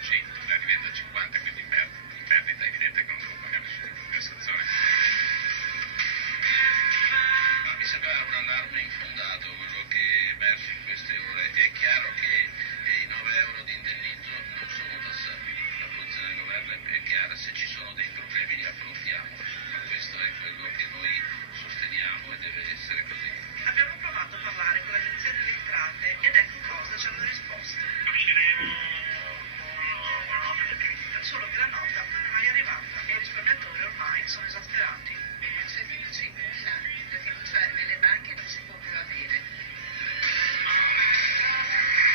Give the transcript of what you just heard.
Sì, la diventa a 50, quindi perdita evidente che non devo pagare nessuna compensazione. Ma mi sembra un allarme infondato quello che è emerso in queste ore. È chiaro che i 9 euro di indennizzo non sono tassabili. La posizione del governo è chiara, se ci sono dei problemi li affrontiamo, ma questo è quello che noi sosteniamo e deve essere così. Abbiamo provato a parlare con l'Agenzia delle Entrate ed ecco cosa ci hanno risposto. Riusciremo con una nota definitiva. Solo che la nota non è mai arrivata e i risparmiatori ormai sono esasperati.